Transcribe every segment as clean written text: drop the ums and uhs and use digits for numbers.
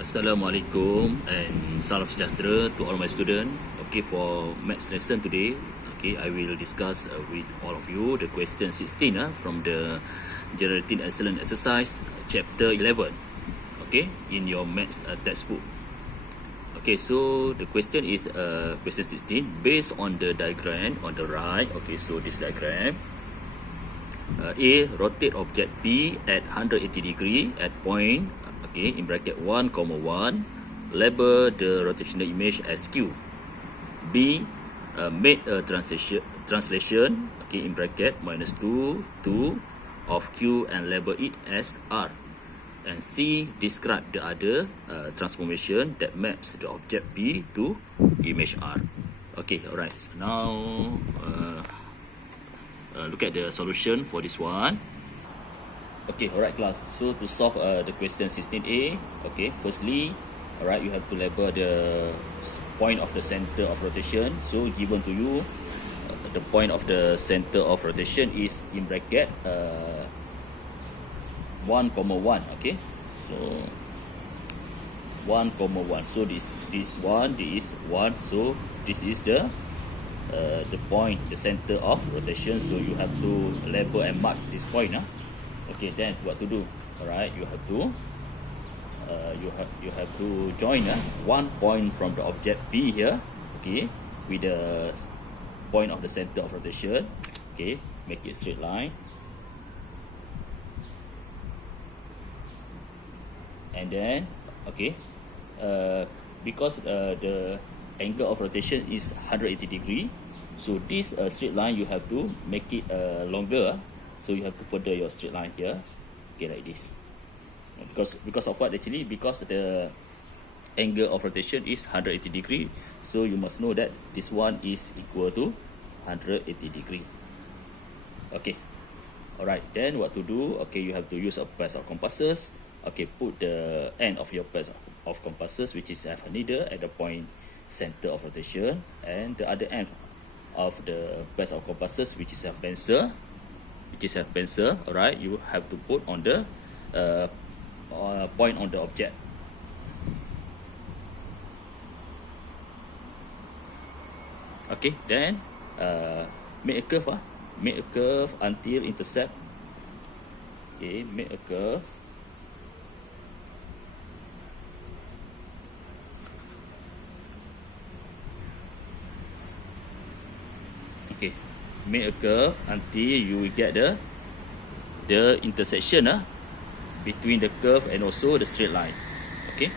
Assalamualaikum and salam sejahtera to all my students. Okay, for maths lesson today, okay, I will discuss with all of you the question 16 from the generating excellent exercise chapter 11. Okay, in your maths textbook. Okay, so the question is question 16 based on the diagram on the right. Okay, so this diagram. A, rotate object P at 180 degree at point, okay, in bracket 1, 1, label the rotational image as Q. B, made a translation, okay, in bracket -2, 2 of Q and label it as R. And C, describe the other transformation that maps the object P to image R. Okay, alright. So now look at the solution for this one. Okay, alright class. So to solve the question 16a, okay, firstly, alright, you have to label the point of the center of rotation. So given to you, the point of the center of rotation is in bracket 1, 1. Okay, so 1, 1. So this one, this is 1. So this is the point, the center of rotation. So you have to label and mark this point. Okay, then what to do? Alright, you have to join one point from the object P here, okay, with the point of the center of rotation. Okay, make it straight line, and then okay, because the angle of rotation is 180 degree, so this straight line you have to make it longer. So you have to further your straight line here, okay, like this. Because of what actually? Because the angle of rotation is 180 degree, so you must know that this one is equal to 180 degree. Okay, alright, then what to do? Okay, you have to use a pair of compasses. Okay, put the end of your pair of compasses, which is have a needle at the point center of rotation, and the other end of the pair of compasses, which is a pencil, alright, you have to put on the point on the object. Okay, then make a curve, until intercept. Okay, make a curve. Okay, make a curve until you will get the intersection between the curve and also the straight line. Okay,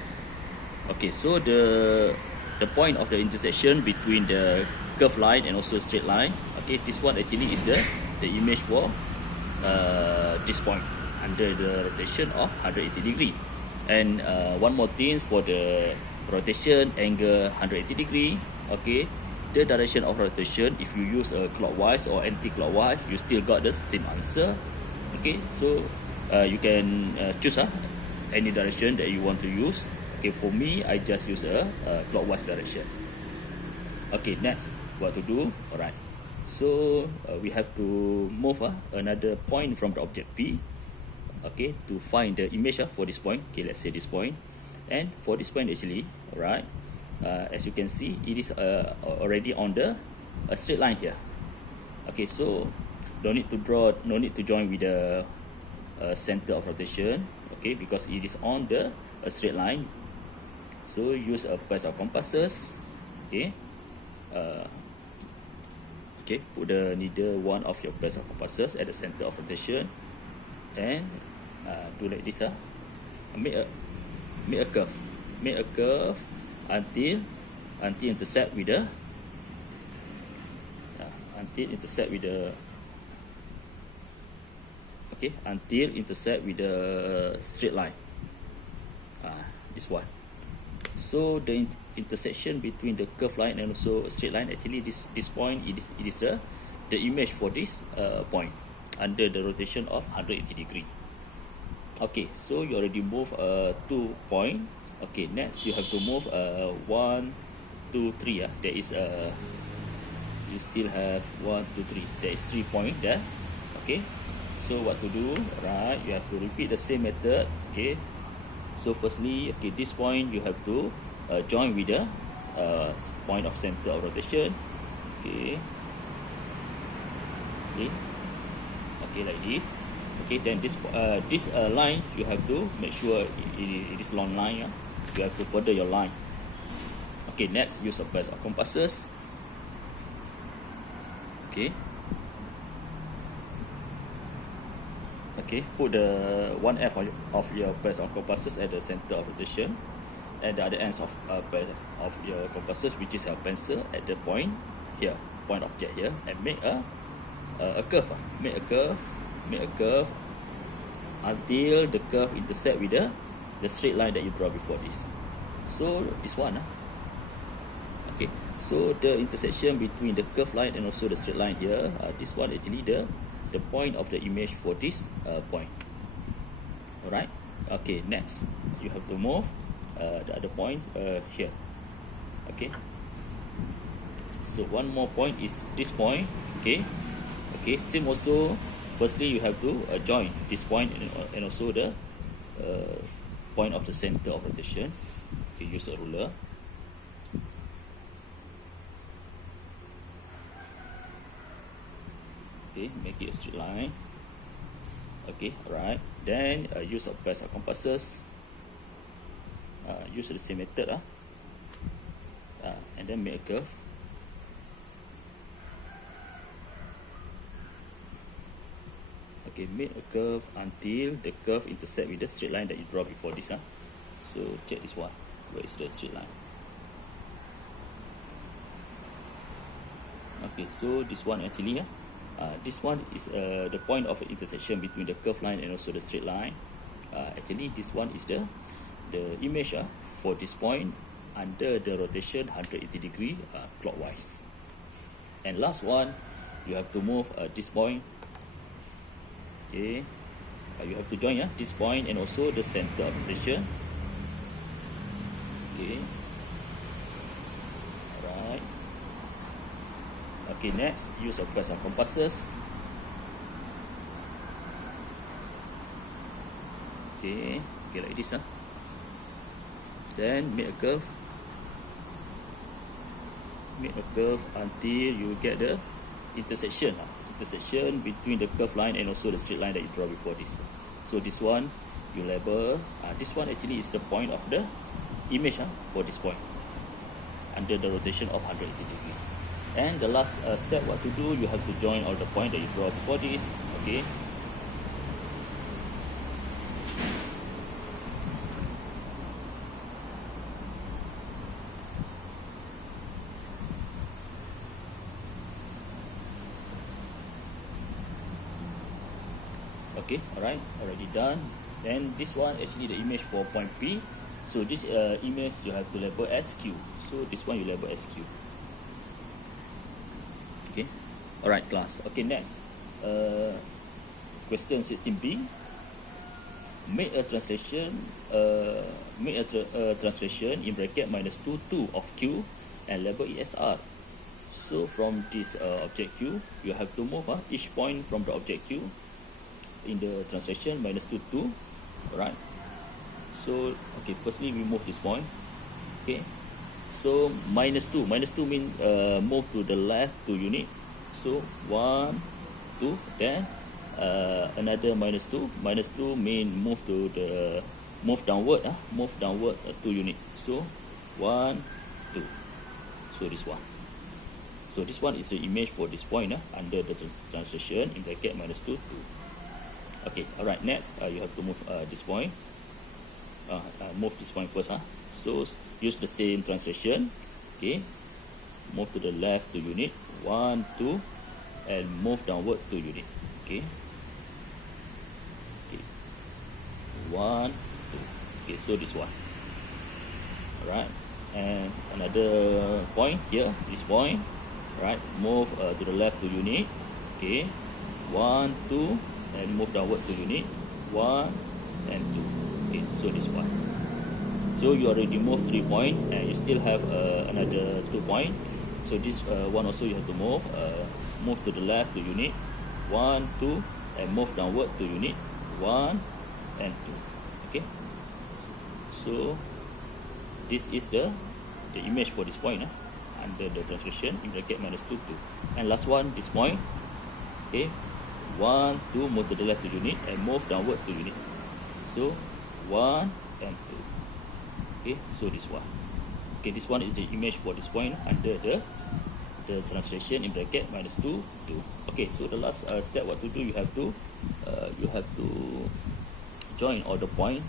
okay, so the point of the intersection between the curve line and also straight line, okay, this one actually is the image for this point under the rotation of 180 degree. And one more thing, for the rotation angle 180 degree, okay, the direction of rotation, if you use clockwise or anti-clockwise, you still got the same answer. Okay, so you can choose any direction that you want to use. Okay, for me, I just use a clockwise direction. Okay, next, what to do? Alright, so we have to move another point from the object P, okay, to find the image for this point. Okay, let's say this point, and for this point actually, alright, as you can see, it is already on the straight line here. Okay, so no need to join with the center of rotation, okay, because it is on the straight line. So use a pair of compasses. Okay, okay, put the needle one of your pair of compasses at the center of rotation, and do like this. Make a curve until intersect with the until intersect with the straight line. This one. So the intersection between the curve line and also straight line, actually this point, it is the image for this point under the rotation of 180 degree. Okay, so you already move 2 point. Okay, next you have to move 1, 2, 3. There is you still have 1, 2, 3. There is 3 points there. Okay, so what to do? Right, you have to repeat the same method. Okay, So firstly, okay, this point you have to join with the point of center of rotation. Okay, okay, okay, like this. Okay, then this line you have to make sure it is long line. You have to further your line. Okay, next use a pair of compasses. Okay. Okay, put the 1F of your pair of compasses at the center of rotation, and the other ends of pair of your compasses, which is a pencil, at the point here, point object here, and make a curve. Make a curve until the curve intersect with the straight line that you draw before this. So this one. Okay, so the intersection between the curved line and also the straight line here, this one actually the point of the image for this point. Alright, okay, next you have to move the other point here. Okay, so one more point is this point. Okay, okay, same also. Firstly, you have to join this point and also the point of the center of rotation. Okay, use a ruler. Okay, make it a straight line. Okay, alright. Then use a pair of compasses. Use the same method, and then make a curve. Okay, make a curve until the curve intersect with the straight line that you draw before this. So check this one. Where is the straight line? Okay, so this one actually, this one is the point of intersection between the curved line and also the straight line. Actually, this one is the image for this point under the rotation 180 degree clockwise. And last one, you have to move this point. Okay, you have to join this point and also the center of rotation. Okay, alright. Okay, next use a pair of compasses. Okay, okay, like this. Then make a curve. Make a curve until you get the intersection. Intersection between the curved line and also the straight line that you draw before this. So this one you label. This one actually is the point of the image for this point under the rotation of 180 degree. And the last step, what to do, you have to join all the points that you draw before this. Okay. Okay, alright, already done. Then this one actually the image for point P. So this image you have to label as Q. So this one you label as Q. Okay, alright class. Okay, next question 16b. Make a translation translation in bracket -2 of Q and label it as R. So from this object Q, you have to move each point from the object Q in the translation -2. Alright, so okay, firstly we move this point. Okay, so -2 means move to the left 2 unit. So 1, 2, then another -2 mean move to the downward 2 unit. So 1, 2. So this one. So this one is the image for this point under the translation in bracket -2, 2. Okay, alright, next you have to move this point. Move this point first. So use the same translation. Okay, move to the left 2 unit, 1, 2, and move downward 2 unit. Okay, okay, 1, 2. Okay, so this one. Alright, and another point here, this point. Right, move to the left 2 unit. Okay, 1, 2, and move downward 2 unit, 1 and 2. Okay, so this one. So you already moved 3 points and you still have another 2 points. So this one also you have to move to the left 2 unit, 1, 2, and move downward 2 unit, 1 and 2. Okay, So this is the image for this point under the translation in bracket -2 2. And last one, this point. Okay, 1 2, move to the left 2 unit and move downward 2 unit. So 1 and 2. Okay, so this one. Okay, this one is the image for this point under the translation in bracket -2 2. Okay, so the last step, what to do, you have to join all the point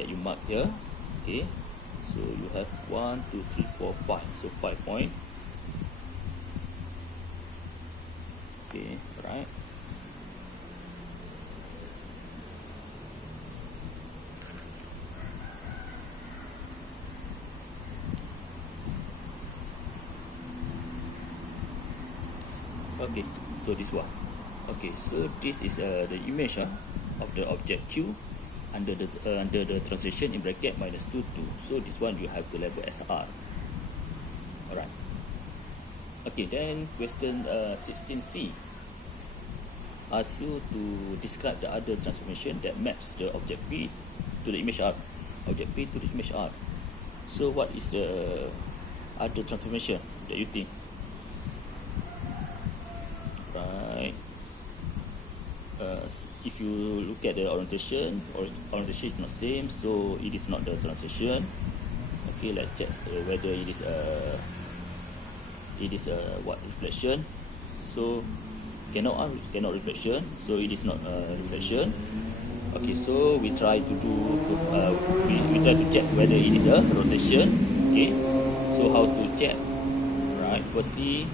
that you mark here. Okay, so you have 1 2 3 4 5, so 5 point. Okay, right. Okay, so this one. Okay, so this is the image of the object Q under the translation in bracket -2 2. So this one you have to label as R. Alright. Okay, then question 16C asks you to describe the other transformation that maps the object P to the image R. Object P to the image R. So what is the other transformation that you think? Right. If you look at the orientation is not same, so it is not the translation. Okay, let's check whether it is what reflection. So cannot reflection, so it is not reflection. Okay, so we try to do we try to check whether it is a rotation. Okay, so how to check? Right, firstly,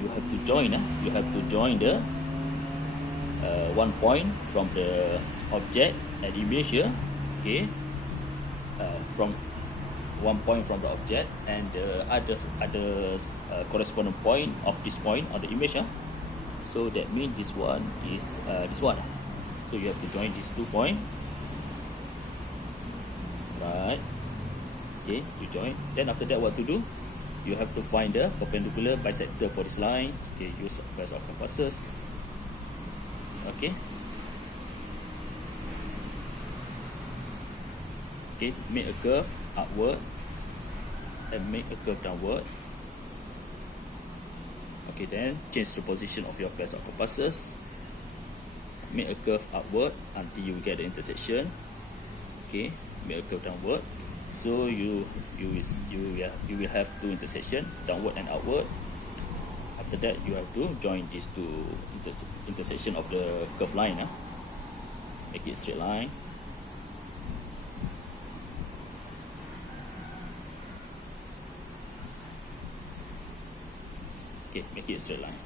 you have to join the one point from the object and image here. Okay, from one point from the object and the other corresponding point of this point on the image. So that means this one is this one. So you have to join these 2 points. Right. Okay, you join. Then after that, what to do? You have to find the perpendicular bisector for this line. Okay, use best of compasses. Okay. Okay, make a curve upward and make a curve downward. Okay, then change the position of your best of compasses. Make a curve upward until you get the intersection. Okay, make a curve downward. So you will have 2 intersection, downward and outward. After that, you have to join these 2 intersection of the curve line. Make it straight line. Okay, make it straight line.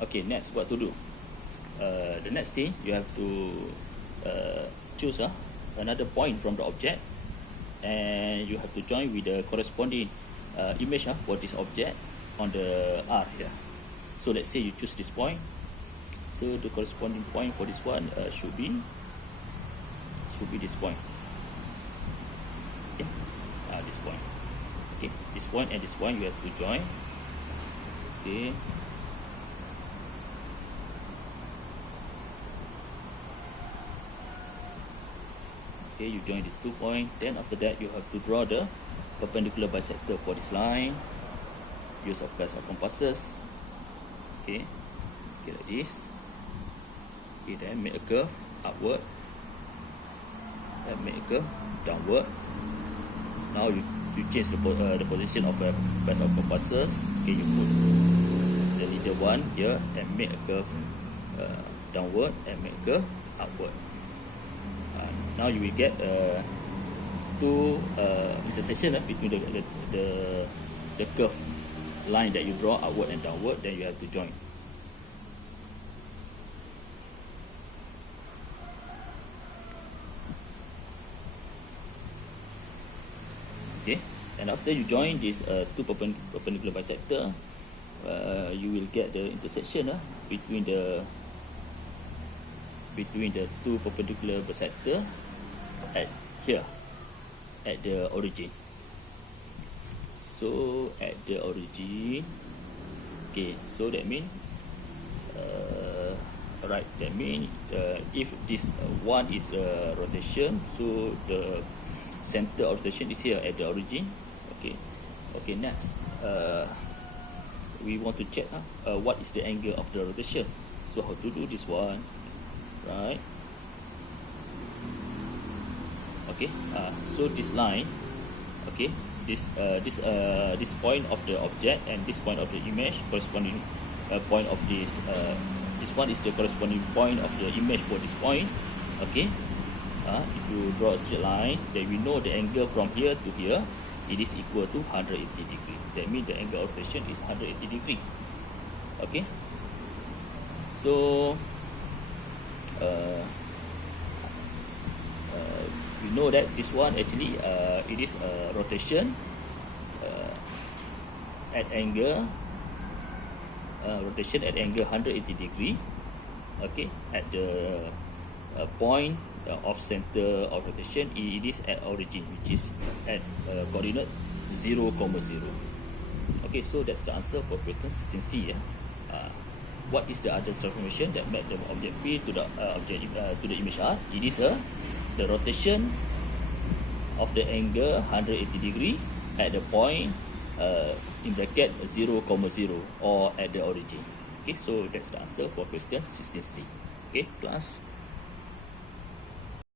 Okay, next, what to do? The next thing, you have to choose another point from the object, and you have to join with the corresponding image for this object on the R here. So let's say you choose this point. So the corresponding point for this one should be this point. Okay, this point. Okay, this point and this point you have to join. Okay. Okay, you join these 2 points. Then after that, you have to draw the perpendicular bisector for this line. Use of pairs of compasses. Okay, okay, like this. Okay, then make a curve upward. Then make a curve downward. Now you change the position of pairs of compasses. Okay, you put the leader one here and make a curve downward and make a curve upward. Now you will get 2 intersection between the curve line that you draw upward and downward. Then you have to join. Okay, and after you join these 2 perpendicular bisector, you will get the intersection between the 2 perpendicular bisector at here, at the origin. So at the origin, okay, so that means right, that means if this one is a rotation, so the center of rotation is here at the origin. Okay, okay. Next, we want to check what is the angle of the rotation. So how to do this one, right? Okay, so this line, okay, this point of the object and this point of the image corresponding point of this one is the corresponding point of the image for this point. Okay, if you draw a straight line, then we know the angle from here to here, it is equal to 180 degree. That means the angle of rotation is 180 degree. Okay, so we know that this one actually it is a rotation at angle rotation at angle 180 degree. Okay, at the point of center of rotation, it is at origin, which is at coordinate 0, 0. Okay, so that's the answer for question 16C. What is the other transformation that map the object P to the to the image R? It is the rotation of the angle 180 degree at the point in bracket 0, 0 or at the origin. Okay, so that's the answer for question 16C. Okay, class.